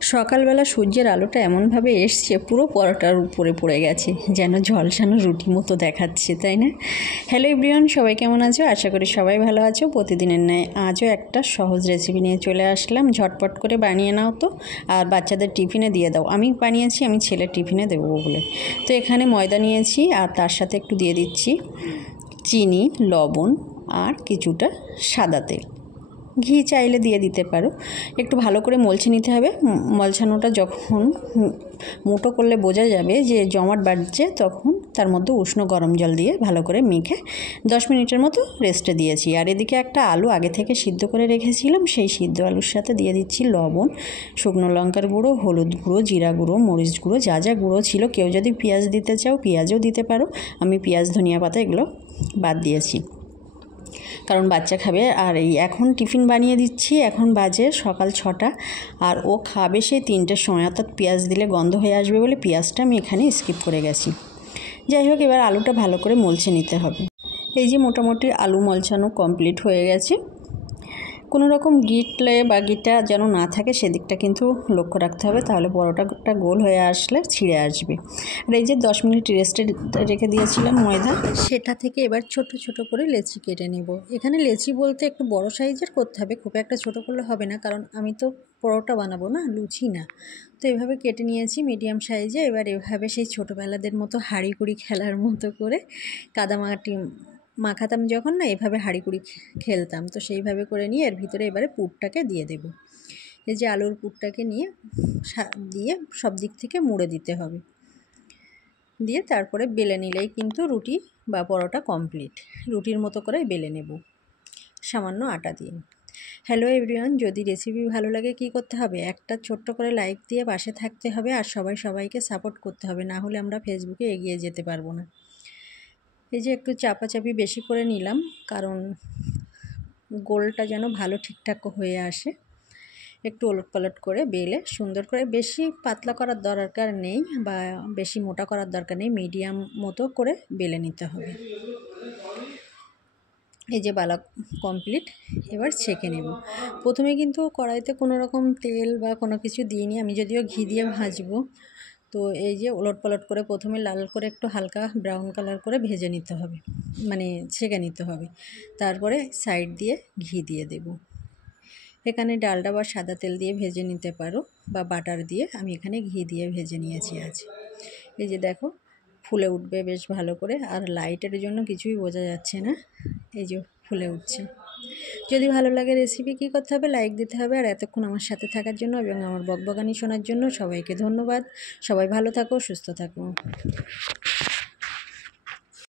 সকালবেলা সূর্যের আলোটা এমনভাবে এসছে পুরো পরোটার উপরে পড়ে গেছে, যেন ঝলসানো রুটি মতো দেখাচ্ছে, তাই না? হ্যালো এভরিওয়ান, সবাই কেমন আছো? আশা করি সবাই ভালো আছো। প্রতিদিনের ন্যায় আজও একটা সহজ রেসিপি নিয়ে চলে আসলাম। ঝটপট করে বানিয়ে নাও তো, আর বাচ্চাদের টিফিনে দিয়ে দাও। আমি বানিয়েছি, আমি ছেলের টিফিনে দেবো বলে। তো এখানে ময়দা নিয়েছি, আর তার সাথে একটু দিয়ে দিচ্ছি চিনি, লবণ আর কিছুটা সাদা তেল। ঘি চাইলে দিয়ে দিতে পারো। একটু ভালো করে মলছে নিতে হবে। মলছানোটা যখন মুঠো করলে বোঝা যাবে যে জমাট বাড়ছে, তখন তার মধ্যে উষ্ণ গরম জল দিয়ে ভালো করে মেখে 10 মিনিটের মতো রেস্টে দিয়েছি। আর এদিকে একটা আলু আগে থেকে সিদ্ধ করে রেখেছিলাম, সেই সিদ্ধ আলুর সাথে দিয়ে দিচ্ছি লবণ, শুকনো লঙ্কার গুঁড়ো, হলুদ গুঁড়ো, জিরা গুঁড়ো, মরিচ গুঁড়ো, যা যা গুঁড়ো ছিল। কেউ যদি পেঁয়াজ দিতে চাও পেঁয়াজও দিতে পারো। আমি পেঁয়াজ, ধনিয়া পাতা এগুলো বাদ দিয়েছি, কারণ বাচ্চা খাবে। আর এই এখন টিফিন বানিয়ে দিচ্ছি। এখন বাজে সকাল 6টা, আর ও খাবে সেই 3টের সময়, অর্থাৎ পেঁয়াজ দিলে গন্ধ হয়ে আসবে বলে পেঁয়াজটা আমি এখানে স্কিপ করে গেছি। যাই হোক, এবার আলুটা ভালো করে মলছে নিতে হবে। এই যে মোটামুটি আলু মলছানো কমপ্লিট হয়ে গেছে। কোনো রকম গিটলে বা গিটা যেন না থাকে, সেদিকটা কিন্তু লক্ষ্য রাখতে হবে, তাহলে পরোটাটা গোল হয়ে আসলে ছিঁড়ে আসবে। আর এই যে 10 মিনিট রেস্টে রেখে দিয়েছিলাম ময়দা, সেটা থেকে এবার ছোট ছোট করে লেচি কেটে নেব। এখানে লেচি বলতে একটু বড় সাইজের করতে হবে, খুব একটা ছোট করলে হবে না, কারণ আমি তো পরোটা বানাবো না, লুচি না। তো এভাবে কেটে নিয়েছি মিডিয়াম সাইজে। এবার এভাবে সেই ছোটোবেলাদের মতো হাঁড়িকুড়ি খেলার মতো করে কাদামাটি মাখাতাম যখন, না এভাবে হাঁড়িকুড়ি খেলতাম, তো সেইভাবে করে নিয়ে এর ভিতরে এবারে পুরটাকে দিয়ে দেব। এই যে আলুর পুরটাকে নিয়ে দিয়ে সব দিক থেকে মুড়ে দিতে হবে, দিয়ে তারপরে বেলে নিলেই কিন্তু রুটি বা পরোটা কমপ্লিট। রুটির মতো করে বেলে নেব সামান্য আটা দিয়ে। হ্যালো এভরিওয়ান, যদি রেসিপি ভালো লাগে কি করতে হবে? একটা ছোট্ট করে লাইক দিয়ে পাশে থাকতে হবে, আর সবাইকে সাপোর্ট করতে হবে, না হলে আমরা ফেসবুকে এগিয়ে যেতে পারবো না। এই যে একটু চাপাচাপি বেশি করে নিলাম, কারণ গোলটা যেন ভালো ঠিকঠাক হয়ে আসে। একটু ওলটপালট করে বেলে সুন্দর করে, বেশি পাতলা করার দরকার নেই বা বেশি মোটা করার দরকার নেই, মিডিয়াম মতো করে বেলে নিতে হবে। এই যে বালা কমপ্লিট। এবার ছেঁকে নেব। প্রথমে কিন্তু কড়াইতে কোনো রকম তেল বা কোনো কিছু দিইনি, আমি যদিও ঘি দিয়ে ভাজবো। তো এই যে ওলটপালট করে প্রথমে লাল করে একটু হালকা ব্রাউন কালার করে ভেজে নিতে হবে, মানে ছেঁকে নিতে হবে। তারপরে সাইড দিয়ে ঘি দিয়ে দেব। এখানে ডালডা বা সাদা তেল দিয়ে ভেজে নিতে পারো, বা বাটার দিয়ে। আমি এখানে ঘি দিয়ে ভেজে নিয়েছি আজ। এই যে দেখো, ফুলে উঠবে বেশ ভালো করে, আর লাইটের জন্য কিছুই বোঝা যাচ্ছে না। এই যে ফুলে উঠছে। যদি ভালো লাগে রেসিপি কী করতে হবে? লাইক দিতে হবে। আর এতক্ষণ আমার সাথে থাকার জন্য এবং আমার বকবকানি শোনার জন্য সবাইকে ধন্যবাদ। সবাই ভালো থাকো, সুস্থ থাকো।